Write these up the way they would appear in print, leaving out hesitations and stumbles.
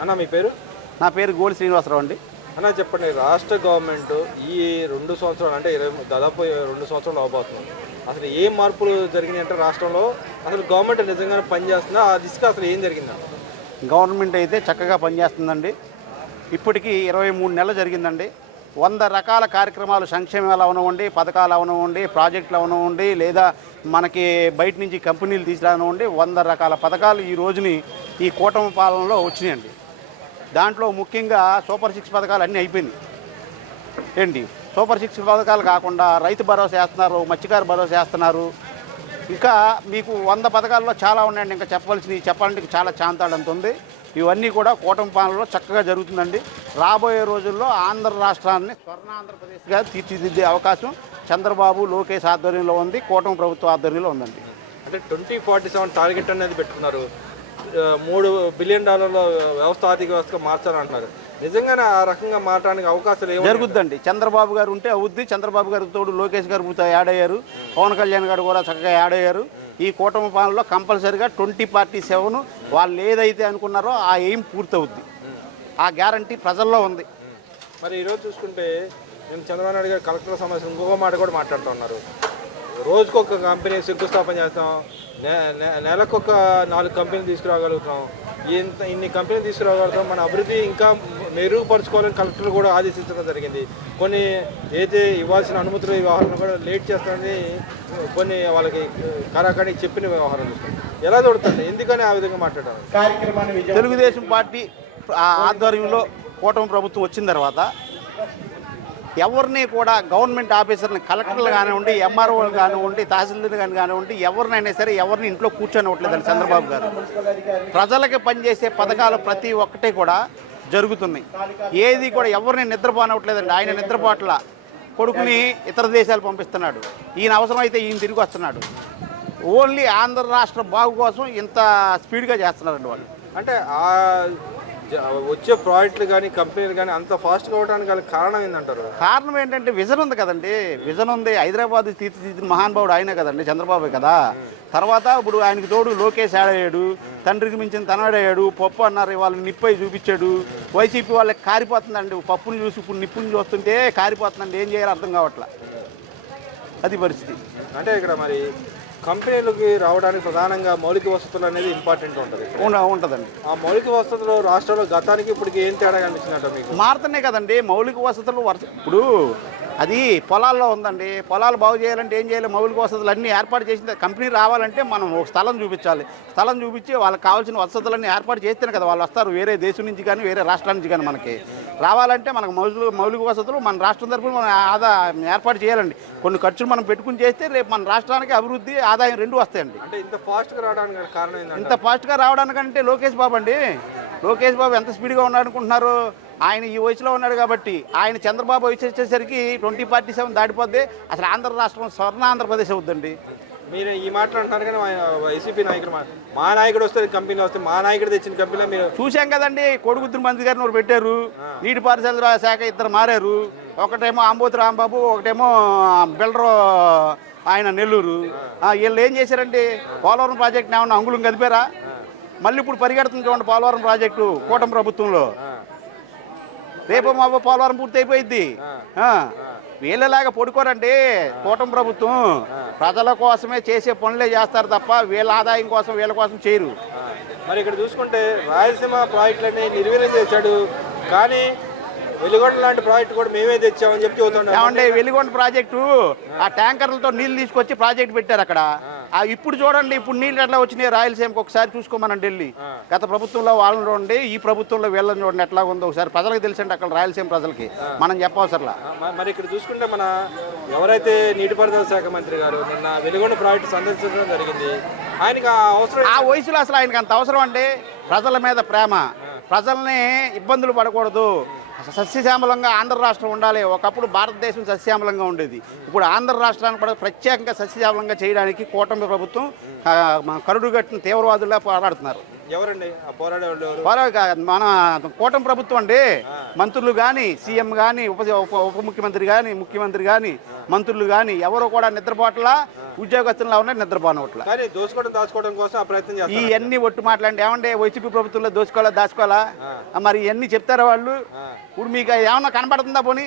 అన్న మీ పేరు? నా పేరు గోలి శ్రీనివాసరావు అండి. అన్న చెప్పండి, రాష్ట్ర గవర్నమెంట్ ఈ 2 సంవత్సరాలు అంటే దాదాపు 2 సంవత్సరాలు అవబోతున్నాం. అసలు ఏం మార్పులు జరిగినాయి అంటే రాష్ట్రంలో అసలు గవర్నమెంట్ నిజంగానే పనిచేస్తుందా? ఆ దిశగా అసలు ఏం జరిగిందా? గవర్నమెంట్ అయితే చక్కగా పనిచేస్తుందండి. ఇప్పటికీ 23 నెలలు జరిగిందండి. 100 రకాల కార్యక్రమాలు, సంక్షేమాలు అవనివ్వండి, పథకాలు అవనివ్వండి, ప్రాజెక్టులు అవనివ్వండి, లేదా మనకి బయట నుంచి కంపెనీలు తీసుకురానివ్వండి, 100 రకాల పథకాలు ఈ రోజుని ఈ కూటమి పాలనలో వచ్చినాయండి. దాంట్లో ముఖ్యంగా సూపర్ 6 పథకాలు అన్నీ అయిపోయినాయి ఏంటి. సూపర్ 6 పథకాలు కాకుండా రైతు భరోసా వేస్తున్నారు, మత్స్యకార భరోసా వేస్తున్నారు. ఇంకా మీకు 100 పథకాల్లో చాలా ఉన్నాయండి. ఇంకా చెప్పాలంటే చాలా చాంతాడంత ఉంది. ఇవన్నీ కూడా కూటమి పాలనలో చక్కగా జరుగుతుందండి. రాబోయే రోజుల్లో ఆంధ్ర రాష్ట్రాన్ని స్వర్ణాంధ్రప్రదేశ్గా తీర్చిదిద్దే అవకాశం చంద్రబాబు, లోకేష్ ఆధ్వర్యంలో ఉంది, కూటమి ప్రభుత్వ ఆధ్వర్యంలో ఉందండి. అంటే 2047 టార్గెట్ అనేది పెట్టుకున్నారు. $3 బిలియన్ వ్యవస్థ, ఆర్థిక వ్యవస్థగా మార్చాలంటున్నారు. నిజంగానే ఆ రకంగా మారడానికి అవకాశాలు ఏమి జరుగుద్దండి? చంద్రబాబు గారు ఉంటే అవుద్ది. చంద్రబాబు గారి తోడు లోకేష్ గారు యాడ్ అయ్యారు, పవన్ కళ్యాణ్ గారు కూడా చక్కగా యాడ్ అయ్యారు. ఈ కూటమి పాలనలో కంపల్సరీగా 2047 వాళ్ళు ఏదైతే అనుకున్నారో ఆ ఎయిమ్ పూర్తవుద్ది. ఆ గ్యారంటీ ప్రజల్లో ఉంది. మరి ఈరోజు చూసుకుంటే నేను చంద్రబాబు నాయుడు గారు కలెక్టర్ సమావేశం ఇంకొక మాట కూడా మాట్లాడుతూ ఉన్నారు. రోజుకొక కంపెనీ శంకుస్థాపన చేస్తాం, నెలకొక 4 కంపెనీలు తీసుకురాగలుగుతాం, ఇన్ని కంపెనీలు తీసుకురాగలుగుతాం, మన అభివృద్ధి ఇంకా మెరుగుపరచుకోవాలని కలెక్టర్లు కూడా ఆదేశించడం జరిగింది. కొన్ని అయితే ఇవ్వాల్సిన అనుమతులు వ్యవహారాలను కూడా లేట్ చేస్తారని కొన్ని వాళ్ళకి కారాకాడికి చెప్పిన వ్యవహారాలు ఎలా దొరుకుతుంది? ఎందుకని ఆ విధంగా మాట్లాడారు? తెలుగుదేశం పార్టీ ఆధ్వర్యంలో కూటమి ప్రభుత్వం వచ్చిన తర్వాత ఎవరిని కూడా గవర్నమెంట్ ఆఫీసర్ని, కలెక్టర్లు కానివ్వండి, ఎంఆర్ఓలు కానివ్వండి, తహసీల్దార్ కానివ్వండి, ఎవరినైనా సరే ఎవరిని ఇంట్లో కూర్చొనివ్వట్లేదండి చంద్రబాబు గారు. ప్రజలకి పనిచేసే పథకాలు ప్రతి ఒక్కటి కూడా జరుగుతున్నాయి. ఏది కూడా ఎవరిని నిద్రపోనవట్లేదండి. ఆయన నిద్రపోట్ల కొడుకుని ఇతర దేశాలు పంపిస్తున్నాడు. ఈయన అవసరం అయితే ఈయన తిరిగి వస్తున్నాడు. ఓన్లీ ఆంధ్ర రాష్ట్ర బాగు కోసం ఇంత స్పీడ్గా చేస్తున్నారండి వాళ్ళు. అంటే వచ్చే ప్రాజెక్టులు కానీ కంపెనీలు కానీ అంత ఫాస్ట్గా అవడానికి గల కారణం ఏంటంటారు? కారణం ఏంటంటే విజన్ ఉంది కదండి. విజన్ ఉంది. హైదరాబాద్ తీర్చిదిద్దిన మహానుభావుడు ఆయన కదండి, చంద్రబాబు కదా. తర్వాత ఇప్పుడు ఆయనకి తోడు లోకేష్ ఆడయ్యాడు, తండ్రికి మించిన తనవాడయ్యాడు. పప్పు అన్నారు, వాళ్ళని నిప్పై చూపించాడు. వైసీపీ వాళ్ళకి కారిపోతుందండి. పప్పుని చూసి ఇప్పుడు నిప్పుని చూస్తుంటే కారిపోతుందండి. ఏం చేయాలో అర్థం కావట్లా. అది పరిస్థితి. అంటే ఇక్కడ మరి కంపెనీలకి రావడానికి ప్రధానంగా మౌలిక వసతులు అనేది ఇంపార్టెంట్ ఉంటుంది ఉంటుందండి. ఆ మౌలిక వసతులు రాష్ట్రంలో గతానికి ఇప్పటికి ఏం తేడా కనిపిస్తుందంట మీకు? మారుతున్నాయి కదండి మౌలిక వసతులు. ఇప్పుడు అది పొలాల్లో ఉందండి. పొలాలు బాగు చేయాలంటే ఏం చేయాలి? మౌలిక వసతులు అన్నీ ఏర్పాటు చేసిన కంపెనీ రావాలంటే మనం ఒక స్థలం చూపించాలి. స్థలం చూపించి వాళ్ళకి కావాల్సిన వసతులన్నీ ఏర్పాటు చేస్తేనే కదా వాళ్ళు వస్తారు. వేరే దేశం నుంచి కానీ వేరే రాష్ట్రాల నుంచి కానీ మనకి రావాలంటే మనకు మౌలిక వసతులు మన రాష్ట్రం తరఫున మనం ఏర్పాటు చేయాలండి. కొన్ని ఖర్చులు మనం పెట్టుకుని చేస్తే రేపు మన రాష్ట్రానికి అభివృద్ధి, ఆదాయం 2 వస్తాయండి. అంటే ఇంత ఫాస్ట్గా రావడానికి కారణం ఏంటంటే, ఇంత ఫాస్ట్గా రావడానికంటే లోకేష్ బాబు అండి. లోకేష్ బాబు ఎంత స్పీడ్గా ఉన్నాడు అనుకుంటున్నారు? ఆయన ఈ వయసులో ఉన్నాడు కాబట్టి. ఆయన చంద్రబాబు వయసు వచ్చేసరికి 2047 దాటిపోద్ది. అసలు ఆంధ్ర రాష్ట్రం స్వర్ణ ఆంధ్రప్రదేశ్ అవుద్దండి. మీరు ఈ మాట్లాడుతున్నారు కానీ వైసీపీ నాయకుడు మా నాయకుడు వస్తే కంపెనీ వస్తే మా నాయకుడు తెచ్చిన కంపెనీలో మీరు చూసాం కదండి. కొడుకుద్దురు మంత్రి గారిని ఒకరు పెట్టారు, నీటిపారుదల శాఖ 2 మారారు. ఒకటేమో అంబోతి రాంబాబు, ఒకటేమో బిల్డరు ఆయన నెల్లూరు. వీళ్ళు ఏం చేశారండి? పోలవరం ప్రాజెక్ట్ని ఏమన్నా అంగుళం కదిపారా? మళ్ళీ ఇప్పుడు పరిగెడుతుంది చూడండి పోలవరం ప్రాజెక్టు కూటమి ప్రభుత్వంలో. రేపు మా పోలవరం పూర్తి అయిపోయింది. వీళ్ళలాగా పడుకోరండి. కూటమి ప్రభుత్వం ప్రజల కోసమే చేసే పనులే చేస్తారు తప్ప వీళ్ళ ఆదాయం కోసం వీళ్ళ కోసం చేయరు. మరి ఇక్కడ చూసుకుంటే రాయలసీమ ప్రాజెక్టులన్నీ నిర్వీర్యం చేశాడు, కానీ వెలిగొండ లాంటి ప్రాజెక్టు కూడా మేమే తెచ్చామని చెప్పి చెబుతున్నాం. ఏమంటే వెలిగొండ ప్రాజెక్టు ఆ ట్యాంకర్లతో నీళ్ళు తీసుకొచ్చి ప్రాజెక్ట్ పెట్టారు అక్కడ. ఇప్పుడు చూడండి, ఇప్పుడు నీళ్ళు ఎట్లా వచ్చినాయి రాయలసీమకు ఒకసారి చూసుకోమనండి వెళ్ళి. గత ప్రభుత్వంలో వాళ్ళని చూడండి, ఈ ప్రభుత్వంలో వీళ్ళని చూడండి ఎట్లా ఉందో ఒకసారి ప్రజలకు తెలిసండి. అక్కడ రాయలసీమ ప్రజలకి మనం చెప్పవసరలా. మరి ఇక్కడ చూసుకుంటే మన ఎవరైతే నీటిపారుదల శాఖ మంత్రి గారు నిన్న వెలిగొండ ప్రాజెక్టు సందర్శించడం జరిగింది. ఆయనకి ఆ వయసులో అసలు ఆయనకి అంత అవసరం అండి. ప్రజల మీద ప్రేమ, ప్రజల్ని ఇబ్బందులు పడకూడదు, సస్యశ్యామలంగా ఆంధ్ర రాష్ట్రం ఉండాలి. ఒకప్పుడు భారతదేశం సస్యశ్యామలంగా ఉండేది. ఇప్పుడు ఆంధ్ర రాష్ట్రాన్ని కూడా ప్రత్యేకంగా సస్యశ్యామలంగా చేయడానికి కూటమి ప్రభుత్వం కరుడుగట్టిన తీవ్రవాదుల్లా పోరాడుతున్నారు. ఎవరండి ఆ పోరాడే వాళ్ళు ఎవరు? మన కూటమి ప్రభుత్వం అండి. మంత్రులు కానీ, సీఎం కానీ, ఉప ముఖ్యమంత్రి కానీ, ముఖ్యమంత్రి కానీ, మంత్రులు కానీ ఎవరు కూడా నిద్రపోవట్లా, ఉద్యోగస్తుల్లో ఉన్నాయి నిద్రపోనట్లా. కానీ దోచుకోవడం దాచుకోవడం కోసం ఆ ప్రయత్నం చేస్తారు. ఇవన్నీ ఒట్టు మాట్లాడి ఏమంటే వైసీపీ ప్రభుత్వంలో దోచుకోవాలా దాచుకోవాలా మరి ఇవన్నీ చెప్తారా వాళ్ళు? ఇప్పుడు మీకు ఏమన్నా కనబడుతుందా? పోనీ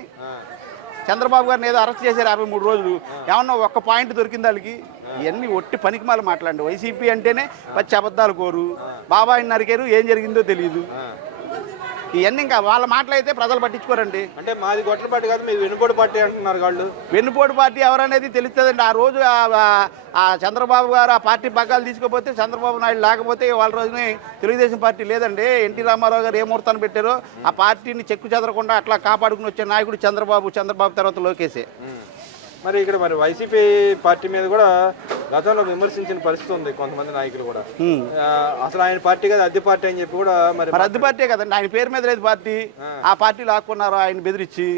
చంద్రబాబు గారిని ఏదో అరెస్ట్ చేశారు 63 రోజులు, ఏమన్నా ఒక్క పాయింట్ దొరికింది వాళ్ళకి? ఇవన్నీ ఒట్టి పనికిమాలు మాట్లాడండి. వైసీపీ అంటేనే పచ్చి అబద్ధాలు కోరు, బాబాయిని నరికారు, ఏం జరిగిందో తెలియదు. ఇవన్నీ ఇంకా వాళ్ళ మాటలు అయితే ప్రజలు పట్టించుకోరండి. అంటే మాది గొట్టల పార్టీ కాదు, మీరు వెన్నుపోటు పార్టీ అంటున్నారు వాళ్ళు. వెన్నుపోటు పార్టీ ఎవరనేది తెలుస్తుందండి. ఆ రోజు ఆ చంద్రబాబు గారు ఆ పార్టీ పగ్గాలు తీసుకోపోతే, చంద్రబాబు నాయుడు లేకపోతే వాళ్ళ రోజునే తెలుగుదేశం పార్టీ లేదండి. ఎన్టీ రామారావు గారు ఏ ముహూర్తాన్ని పెట్టారో ఆ పార్టీని చెక్కు చెదరకుండా అట్లా కాపాడుకుని వచ్చే నాయకుడు చంద్రబాబు తర్వాత లోకేసే. మరి ఇక్కడ మరి వైసీపీ పార్టీ మీద కూడా గతంలో విమర్శించిన పరిస్థితి ఉంది కొంతమంది నాయకులు కూడా. అసలు ఆయన పార్టీ కదా అద్దె పార్టీ అని చెప్పి కూడా మరి అద్దె పార్టీ కదండి, ఆయన పేరు మీద లేదు పార్టీ. ఆ పార్టీ లాక్కున్నారు ఆయన బెదిరించి.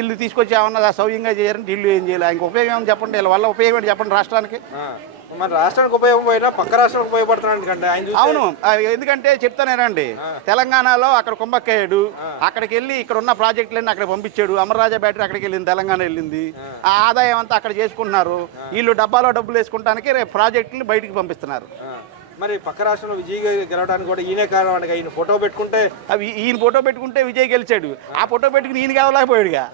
ఇల్లు తీసుకొచ్చి ఏమన్నా సౌయంగా చేయారంటే ఇల్లు ఏం చేయాలి? ఆయనకు ఉపయోగం ఏమని చెప్పండి, వీళ్ళ వల్ల ఉపయోగం ఏంటి చెప్పండి రాష్ట్రానికి? మన రాష్ట్రానికి ఉపయోగపోయినా పక్క రాష్ట్రానికి ఉపయోగపడుతున్నాడు కంటే ఆయన. అవును, ఎందుకంటే చెప్తానేనండి, తెలంగాణలో అక్కడ కుంభక్కయ్యాడు, అక్కడికి వెళ్ళి ఇక్కడ ఉన్న ప్రాజెక్టులన్నీ అక్కడ పంపించాడు. అమరరాజా బ్యాటరీ అక్కడికి వెళ్ళింది, తెలంగాణ వెళ్ళింది. ఆ ఆదాయం అంతా అక్కడ చేసుకుంటున్నారు. వీళ్ళు డబ్బాలో డబ్బులు వేసుకుంటానికి రేపు ప్రాజెక్టులు బయటికి పంపిస్తున్నారు. మరి పక్క రాష్ట్రంలో విజయ్ గెలవడానికి కూడా ఈయనే కారణం. ఈయన ఫోటో పెట్టుకుంటే ఈయన ఫోటో పెట్టుకుంటే విజయ్ గెలిచాడు. ఆ ఫోటో పెట్టుకుని ఈయన గెలవలేకపోయాడుగా.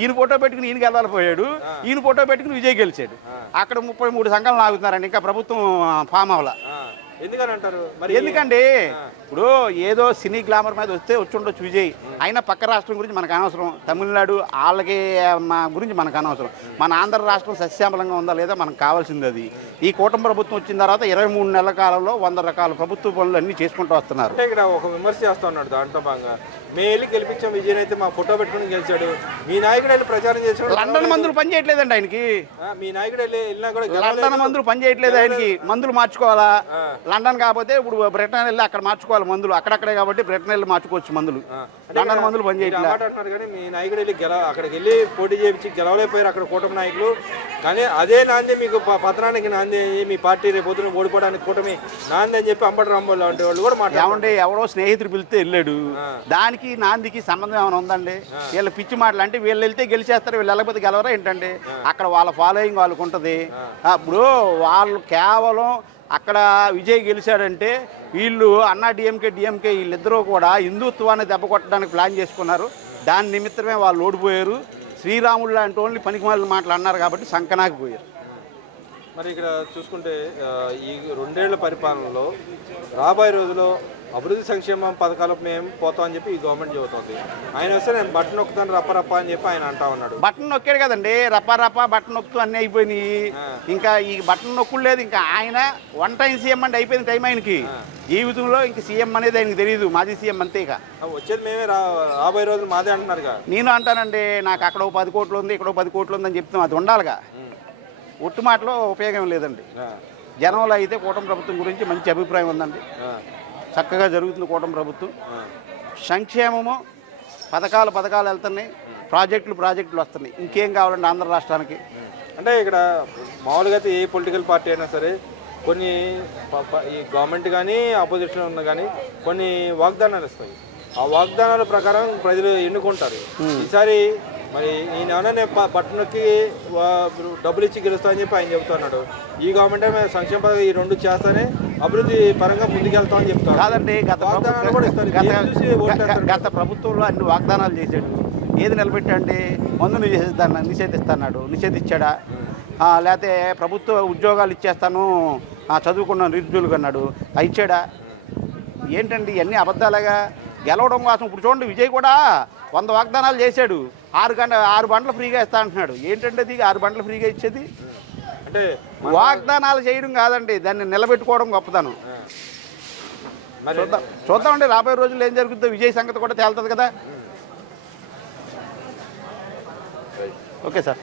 ఈయన ఫోటో పెట్టుకుని ఈయన గెలవలేకపోయాడు, ఈయన ఫోటో పెట్టుకుని విజయ్ గెలిచాడు. అక్కడ 33 సంఘాలు లాగుతున్నారండి, ఇంకా ప్రభుత్వం ఫామ్ అవ్వాల. ఎందుకని అంటారు మరి? ఎందుకండి ఇప్పుడు ఏదో సినీ గ్లామర్ మీద వచ్చి ఉండొచ్చు విజయ్, అయినా పక్క రాష్ట్రం గురించి మనకు అనవసరం. తమిళనాడు వాళ్ళకి మా గురించి మనకు అనవసరం. మన ఆంధ్ర రాష్ట్రం సస్యామలంగా ఉందా లేదా మనకు కావాల్సింది అది. ఈ కూటమి ప్రభుత్వం వచ్చిన తర్వాత 23 నెలల కాలంలో 100 రకాల ప్రభుత్వ పనులు అన్ని చేసుకుంటూ వస్తున్నారు. అంటే ఇక్కడ ఒక విమర్శ చేస్తా ఉన్నాడు దాంట్లో భాగంగా, మేము వెళ్ళి గెలిపించాం విజయ్ అయితే మా ఫోటో పెట్టుకుని గెలిచాడు, మీ నాయకుడు వెళ్ళి ప్రచారం చేశాడు. లండన్ మందులు పని చేయట్లేదండి ఆయనకి. మీ నాయకుడు వెళ్ళినా కూడా లండన్ మందులు పని చేయట్లేదు ఆయనకి. మందులు మార్చుకోవాలా? లండన్ కాకపోతే ఇప్పుడు బ్రిటన్ వెళ్ళి అక్కడ మార్చుకోవాలి మందులు. అక్కడక్కడే కాబట్టి బ్రిటన్ వెళ్ళి మార్చుకోవచ్చు మందులు. లండన్ మందులు పని చేయట్లేదు. కానీ మీ నాయకుడు వెళ్ళి అక్కడికి వెళ్ళి పోటీ చేయించి గెలవలేకపోయారు అక్కడ కూటమి నాయకులు. కానీ అదే నాంది మీకు పత్రానికి నాంది, మీ పార్టీ రేపు పొద్దున ఓడిపోవడానికి కూటమి నాంది అని చెప్పి అంబటి రాంబాబు లాంటి వాళ్ళు కూడా ఏమంటే ఎవరో స్నేహితుడు పిలిస్తే వెళ్ళాడు, దానికి నాందికి సంబంధం ఏమైనా ఉందండి? వీళ్ళ పిచ్చి మాటలు. అంటే వీళ్ళు వెళ్తే గెలిచేస్తారు, వీళ్ళు వెళ్ళకపోతే గెలవరా ఏంటండి? అక్కడ వాళ్ళ ఫాలోయింగ్ వాళ్ళకు ఉంటుంది. ఇప్పుడు వాళ్ళు కేవలం అక్కడ విజయ్ గెలిచాడంటే వీళ్ళు అన్నా డిఎంకే వీళ్ళిద్దరూ కూడా హిందుత్వాన్ని దెబ్బ కొట్టడానికి ప్లాన్ చేసుకున్నారు. దాని నిమిత్తమే వాళ్ళు ఓడిపోయారు. శ్రీరాముడు లాంటి వాళ్ళని పనికిమాలిన మాటలు అన్నారు కాబట్టి సంకనాకి పోయారు. మరి ఇక్కడ చూసుకుంటే ఈ 2 ఏళ్ల పరిపాలనలో రాబోయే రోజుల్లో అభివృద్ధి సంక్షేమ పథకాలు మేము పోతామని చెప్పి ఈ గవర్నమెంట్ చెబుతోంది. ఆయన వస్తే నేను బట్టన్ నొక్కుతాను రప్ప అని చెప్పి ఆయన అంటా ఉన్నాడు. బట్టన్ నొక్కాడు కదండి, రప్ప బట్టన్ నొక్కుతూ అన్నీ అయిపోయినాయి. ఇంకా ఈ బట్టన్ నొక్కుడు లేదు. ఇంకా ఆయన 1 టైం సీఎం అంటే అయిపోయింది టైం ఆయనకి. జీవితంలో ఇంక సీఎం అనేది ఆయనకి తెలియదు, మాజీ సీఎం అంతేగా. వచ్చేది మేమే రాబోయే రోజులు మాదే అంటున్నారు. నేను అంటానండి, నాకు అక్కడ 10 కోట్లు ఉంది, ఇక్కడ 10 కోట్లు ఉందని చెప్తాం. అది ఉండాలిగా. ఒట్టు మాటలో ఉపయోగం లేదండి. జనంలో అయితే కూటమి ప్రభుత్వం గురించి మంచి అభిప్రాయం ఉందండి. చక్కగా జరుగుతుంది కూటమి ప్రభుత్వం. సంక్షేమము పథకాలు వెళ్తున్నాయి, ప్రాజెక్టులు వస్తున్నాయి. ఇంకేం కావాలండి ఆంధ్ర రాష్ట్రానికి? అంటే ఇక్కడ మామూలుగా అయితే ఏ పొలిటికల్ పార్టీ అయినా సరే కొన్ని ఈ గవర్నమెంట్ కానీ ఆపోజిషన్లో ఉన్న కానీ కొన్ని వాగ్దానాలు ఇస్తాయి. ఆ వాగ్దానాల ప్రకారం ప్రజలు ఎన్నుకుంటారు. ఈసారి మరి ఈయన ఏమన్నా బట్టన్ నొక్కి డబ్బులు ఇచ్చి గెలుస్తామని చెప్పి ఆయన చెబుతున్నాడు. ఈ గవర్నమెంట్ మేము సంక్షేమ పథకం ఈ 2 చేస్తానే అభివృద్ధి పరంగా ముందుకెళ్తామని చెప్తారు. కాదండి, గత ప్రభుత్వంలో అన్ని వాగ్దానాలు చేశాడు. ఏది నిలబెట్టండి? మందును నిషేధిస్తాడా? లేకపోతే ప్రభుత్వ ఉద్యోగాలు ఇచ్చేస్తాను చదువుకున్న నిరుద్యోగులు అన్నాడు, ఇచ్చాడా? ఏంటండి ఇవన్నీ అబద్ధాలుగా? గెలవడం కోసం ఇప్పుడు చూడండి, విజయ్ కూడా 100 వాగ్దానాలు చేశాడు. 6 బండ్లు ఫ్రీగా ఇస్తా అంటున్నాడు. ఏంటంటే అది 6 బండ్లు ఫ్రీగా ఇచ్చేది? అంటే వాగ్దానాలు చేయడం కాదండి, దాన్ని నిలబెట్టుకోవడం గొప్పతనం. చూద్దామండి రాబోయే రోజుల్లో ఏం జరుగుతుందో. విజయ్ సంగతి కూడా తేలుతుంది కదా. Okay sir.